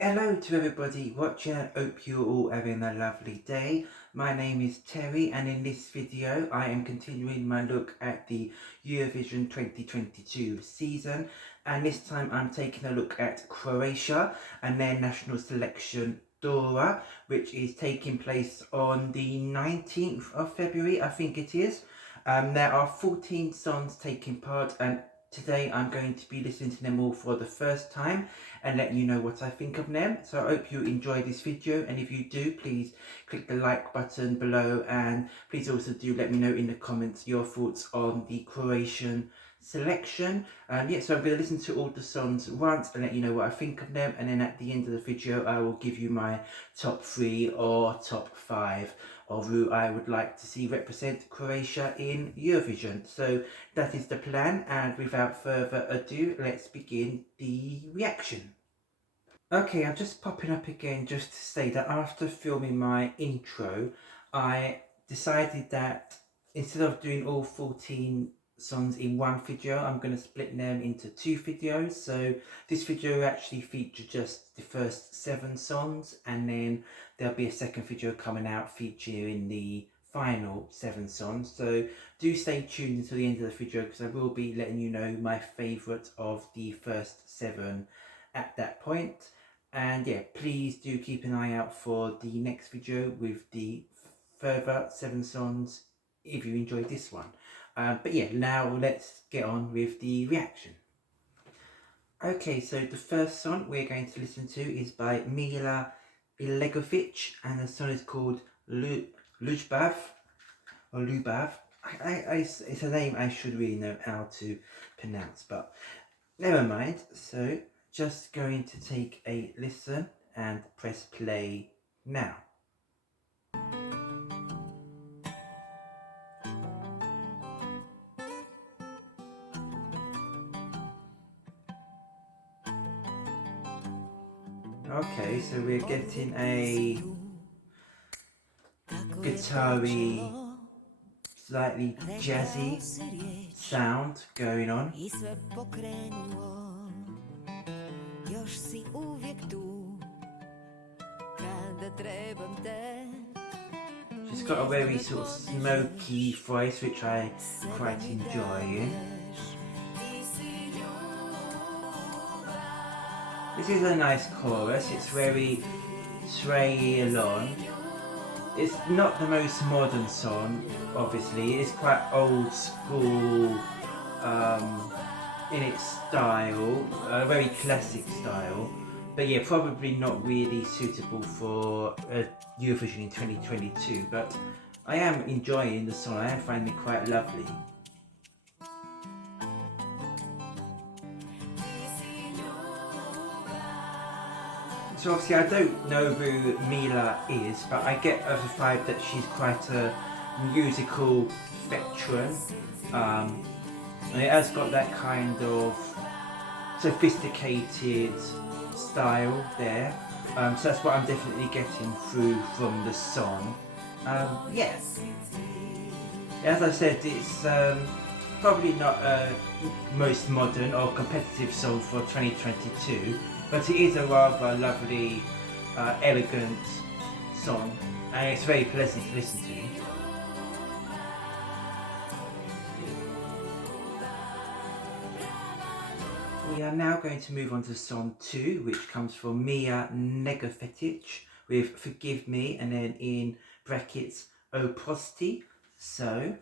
Hello to everybody watching, and hope you're all having a lovely day. My name is Terry, and in this video I am continuing my look at the Eurovision 2022 season, and this time I'm taking a look at Croatia and their national selection Dora, which is taking place on the 19th of February, I think it is. There are 14 songs taking part, and today I'm going to be listening to them all for the first time and let you know what I think of them. So I hope you enjoy this video, and if you do, please click the like button below, and please also do let me know in the comments your thoughts on the Croatian selection. So I'm going to listen to all the songs once and let you know what I think of them, and then at the end of the video I will give you my top 3 or top 5 of who I would like to see represent Croatia in Eurovision. So that is the plan, and without further ado, let's begin the reaction. Okay, I'm just popping up again just to say that after filming my intro, I decided that instead of doing all 14 songs in one video, I'm going to split them into 2 videos. So this video will actually feature just the first 7 songs, and then there'll be a second video coming out featuring the final 7 songs. So do stay tuned until the end of the video, because I will be letting you know my favourite of the first 7 at that point. And yeah, please do keep an eye out for the next video with the further 7 songs if you enjoyed this one. But yeah, now let's get on with the reaction. Okay, so the first song we're going to listen to is by Mila Elegović, and the song is called Ljubav, or Ljubav. It's a name I should really know how to pronounce, but never mind. So just going to take a listen and press play now. Okay, so we're getting a guitar-y, slightly jazzy sound going on. She's got a very sort of smoky voice, which I quite enjoy. This is a nice chorus. It's very swayy along. It's not the most modern song, obviously. It's quite old school in its style, a very classic style. But yeah, probably not really suitable for Eurovision in 2022. But I am enjoying the song. I am finding it quite lovely. So obviously I don't know who Mila is, but I get a vibe that she's quite a musical veteran. And it has got that kind of sophisticated style there. So that's what I'm definitely getting through from the song. Yes. As I said, it's probably not a most modern or competitive song for 2022. But it is a rather lovely, elegant song, and it's very pleasant to listen to. We are now going to move on to song 2, which comes from Negovetić with Forgive Me, and then in brackets Oprosti. So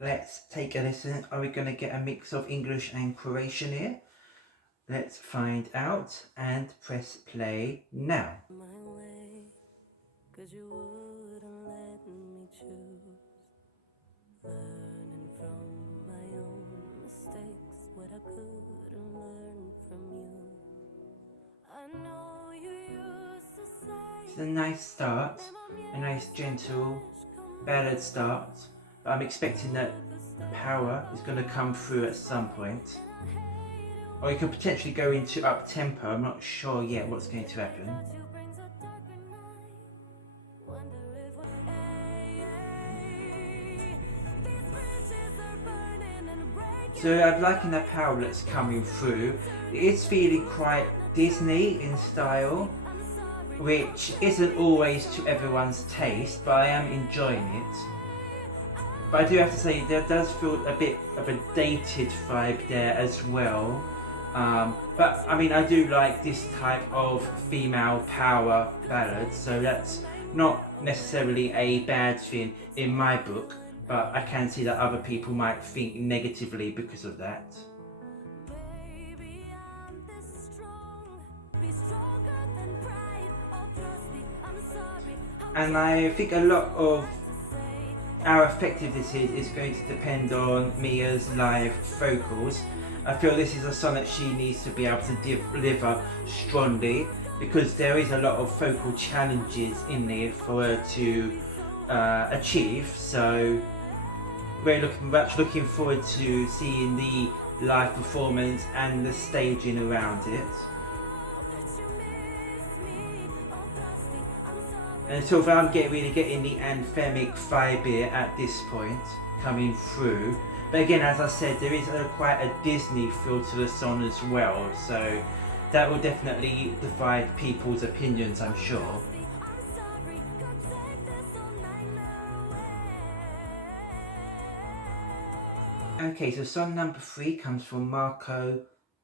let's take a listen. Are we going to get a mix of English and Croatian here? Let's find out and press play now. It's a nice start, a nice gentle ballad start, but I'm expecting that the power is going to come through at some point. Or you could potentially go into up-tempo. I'm not sure yet what's going to happen. So I'm liking the power that's coming through. It is feeling quite Disney in style. which isn't always to everyone's taste, but I am enjoying it. But I do have to say, there does feel a bit of a dated vibe there as well. But I mean, I do like this type of female power ballad, so that's not necessarily a bad thing in my book, but I can see that other people might think negatively because of that. And I think a lot of how effective this is going to depend on Mia's live vocals. I feel this is a song that she needs to be able to deliver strongly, because there is a lot of vocal challenges in there for her to achieve. So we're much looking forward to seeing the live performance and the staging around it. And so I'm really getting the anthemic vibe here at this point coming through. But again, as I said, there is quite a Disney feel to the song as well, so that will definitely divide people's opinions, I'm sure. Okay, so song number 3 comes from Marko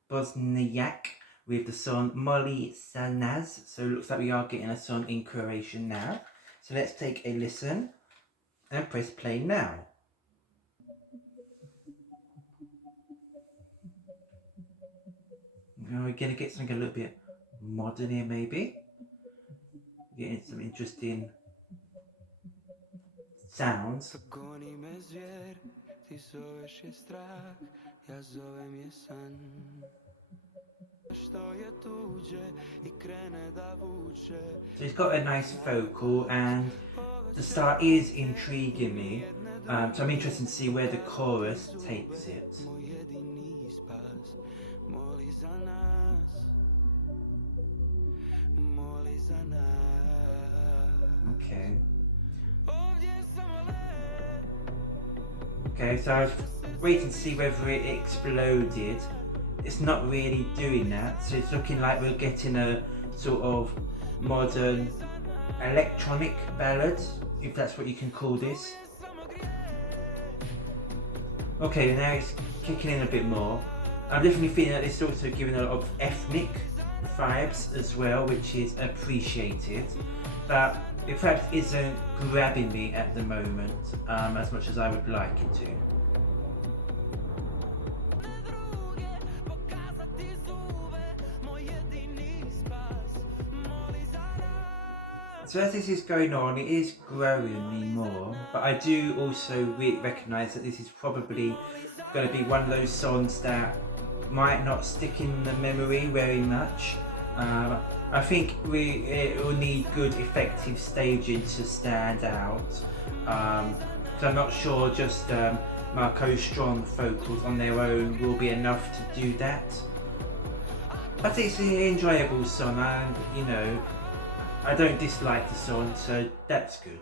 Bošnjak with the song Moli Sanaz. So it looks like we are getting a song in Croatian now. So let's take a listen and press play now. Now we're going to get something a little bit modern here maybe. Getting some interesting sounds. So it's got a nice vocal and the start is intriguing me. So I'm interested to see where the chorus takes it. Okay. Okay, so I was waiting to see whether it exploded. It's not really doing that, so it's looking like we're getting a sort of modern electronic ballad, if that's what you can call this. Okay, now it's kicking in a bit more. I'm definitely feeling that it's also giving a lot of ethnic vibes as well, which is appreciated, but it perhaps isn't grabbing me at the moment as much as I would like it to. So as this is going on, it is growing me more, but I do also recognise that this is probably going to be one of those songs that might not stick in the memory very much. I think it will need good effective staging to stand out. So I'm not sure just Marko's strong vocals on their own will be enough to do that. But it's an enjoyable song, and you know, I don't dislike the song, so that's good.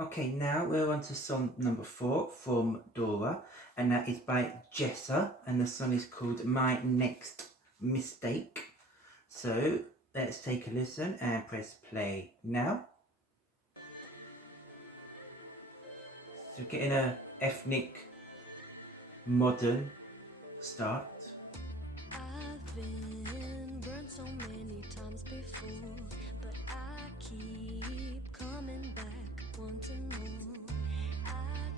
Okay, now we're on to song number 4 from Dora, and that is by Jessa, and the song is called My Next Mistake. So let's take a listen and press play now. So getting a ethnic, modern start. I've been burned so many times before, but I keep coming back wanting more. I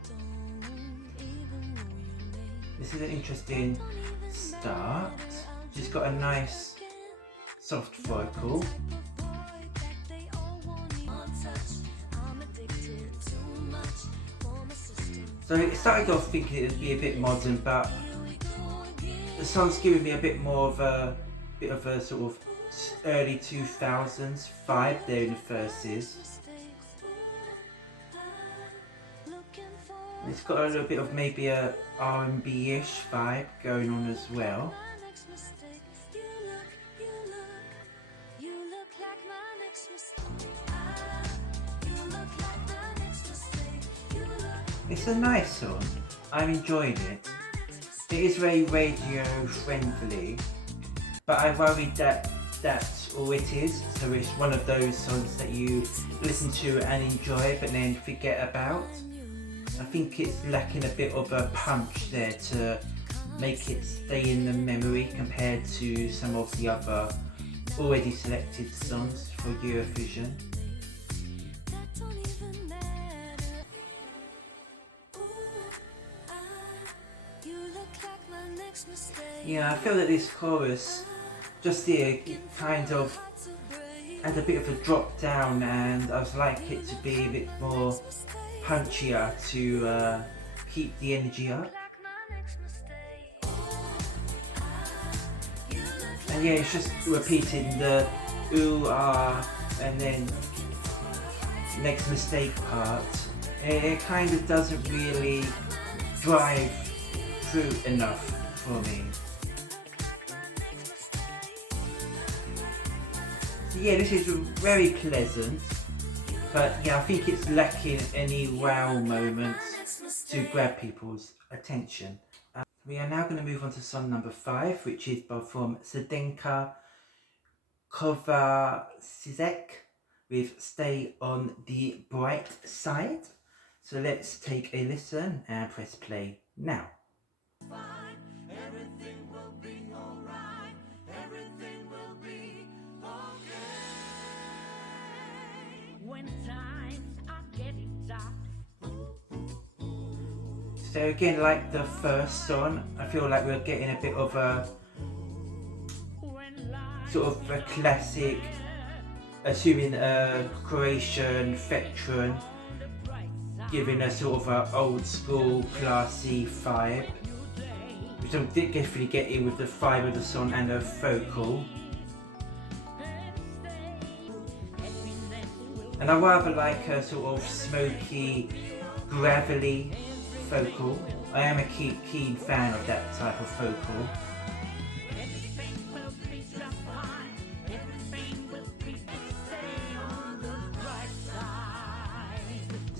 don't even know your name. This is an interesting start. She's got a nice soft vocal. So it started off thinking it would be a bit modern, but the song's giving me a bit more of a sort of early 2000s vibe there in the verses. It's got a little bit of maybe a R&B-ish vibe going on as well. It's a nice song, I'm enjoying it. It is very radio friendly, but I worry that all it is. So it's one of those songs that you listen to and enjoy but then forget about. I think it's lacking a bit of a punch there to make it stay in the memory compared to some of the other already selected songs for Eurovision. Yeah, I feel that this chorus just here kind of had a bit of a drop down, and I would like it to be a bit more punchier to keep the energy up. And yeah, it's just repeating the ooh, ah, and then next mistake part. It kind of doesn't really drive through enough for me. So yeah, this is very pleasant, but yeah, I think it's lacking any wow moments to grab people's attention. We are now going to move on to song number 5, which is from Zdenka, Kovačiček with Stay on the Bright Side. So let's take a listen and press play now. Everything will be alright. Everything will be okay. When times are getting dark. So again, like the first song, I feel like we're getting a bit of a sort of a classic, assuming a Croatian veteran, giving a sort of a old school classy vibe, which I'm definitely getting with the vibe of the song and the vocal. And I rather like a sort of smoky, gravelly vocal. I am a keen fan of that type of vocal.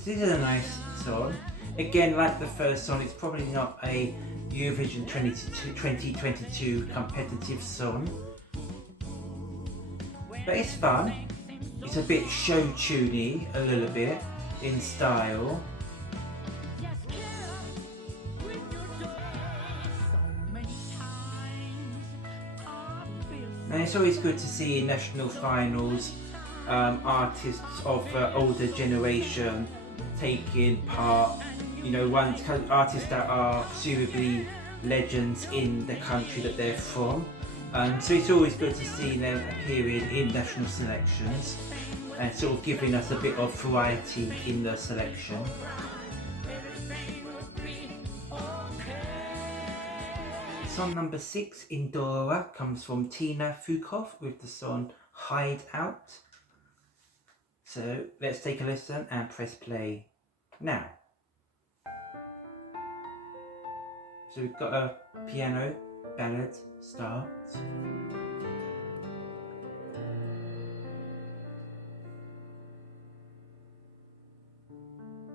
This is a nice song. Again, like the first song, it's probably not a Eurovision 2022 competitive song, but it's fun. It's a bit show tuney, a little bit in style. And it's always good to see in national finals artists of older generation taking part, you know, artists that are presumably legends in the country that they're from. So it's always good to see them appearing in national selections and sort of giving us a bit of variety in the selection. Song number 6 in Dora comes from Vukov with the song Hideout. So let's take a listen and press play now. So we've got a piano ballad start.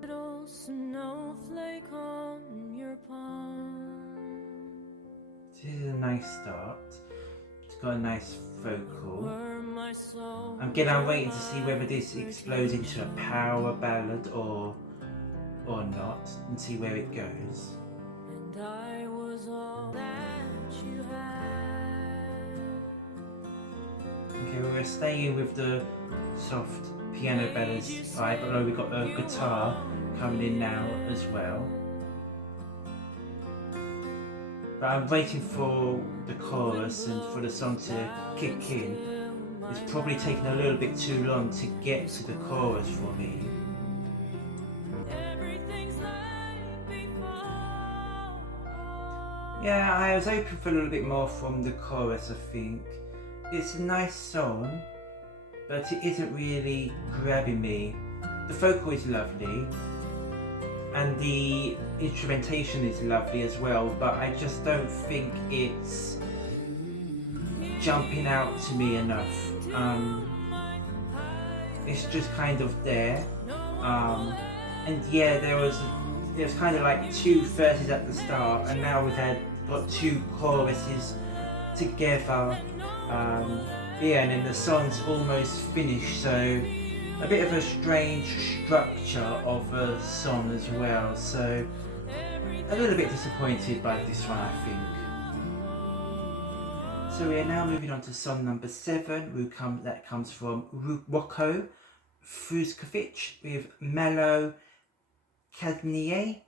Little snowflake on your palm. This is a nice start. It's got a nice vocal. I'm waiting to see whether this explodes into a power ballad or not, and see where it goes. And I was all that you had. Okay, we're staying with the soft piano ballads vibe, although we've got a guitar coming in now as well. But I'm waiting for the chorus and for the song to kick in. It's probably taken a little bit too long to get to the chorus for me. Yeah, I was hoping for a little bit more from the chorus, I think. It's a nice song, but it isn't really grabbing me. The vocal is lovely, and the instrumentation is lovely as well, but I just don't think it's jumping out to me enough. It's just kind of there, and yeah, there's kind of like 2 verses at the start, and now we've got 2 choruses together, Yeah, and then the song's almost finished, so a bit of a strange structure of a song as well, so a little bit disappointed by this one, I think. So we are now moving on to song number 7, that comes from Roko Vušković with Malo, kasnije,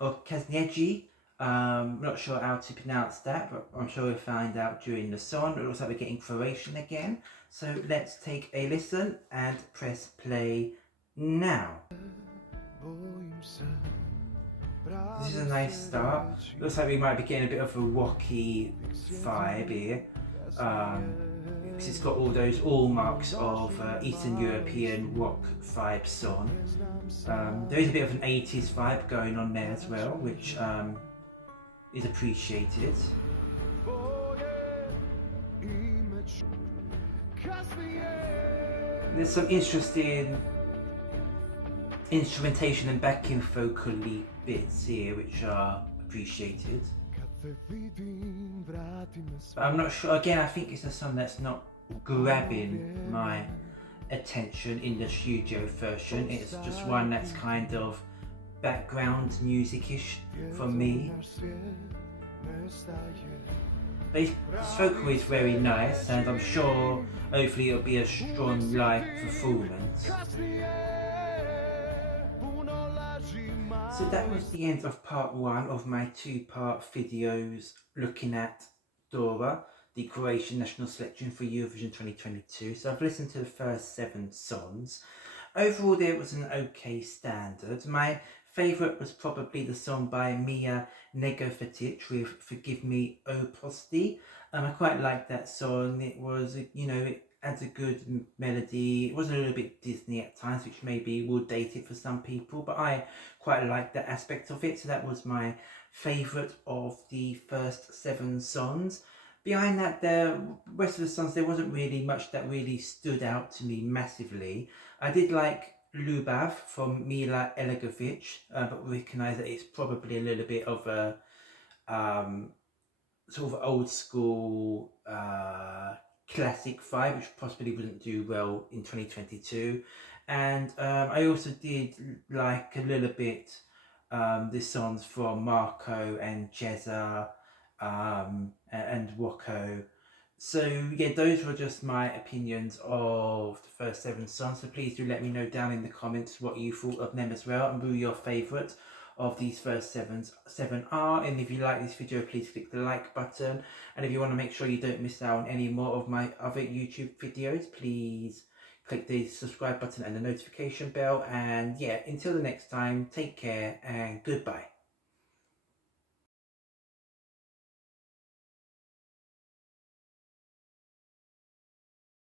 or kasnije. Not sure how to pronounce that, but I'm sure we'll find out during the song. It looks like we're getting Croatian again. So let's take a listen and press play now. This is a nice start. Looks like we might be getting a bit of a rocky vibe here. Because it's got all those hallmarks of Eastern European rock vibe song. There is a bit of an 80s vibe going on there as well, which is appreciated. There's some interesting instrumentation and backing vocally bits here which are appreciated. But I'm not sure, again I think it's a song that's not grabbing my attention in the studio version. It's just one that's kind of background music-ish for me. But his vocal is very nice, and I'm sure hopefully it'll be a strong live performance. So that was the end of part 1 of my 2-part videos looking at Dora, the Croatian national selection for Eurovision 2022. So I've listened to the first 7 songs. Overall there was an okay standard. My favourite was probably the song by Mila Negovetić with Forgive Me, Oprosti. I quite liked that song. It was, you know, it adds a good melody. It was a little bit Disney at times, which maybe will date it for some people, but I quite liked that aspect of it. So that was my favourite of the first 7 songs. Behind that, the rest of the songs, there wasn't really much that really stood out to me massively. I did like Ljubav from Mila Elegović, but recognise that it's probably a little bit of a sort of old school classic vibe, which possibly wouldn't do well in 2022. And I also did like a little bit the songs from Marko and Jessa and Roko. So yeah, those were just my opinions of the first 7 songs. So please do let me know down in the comments what you thought of them as well, and who your favourite of these first 7 are. And if you like this video, please click the like button. And if you want to make sure you don't miss out on any more of my other YouTube videos, please click the subscribe button and the notification bell. And yeah, until the next time, take care and goodbye.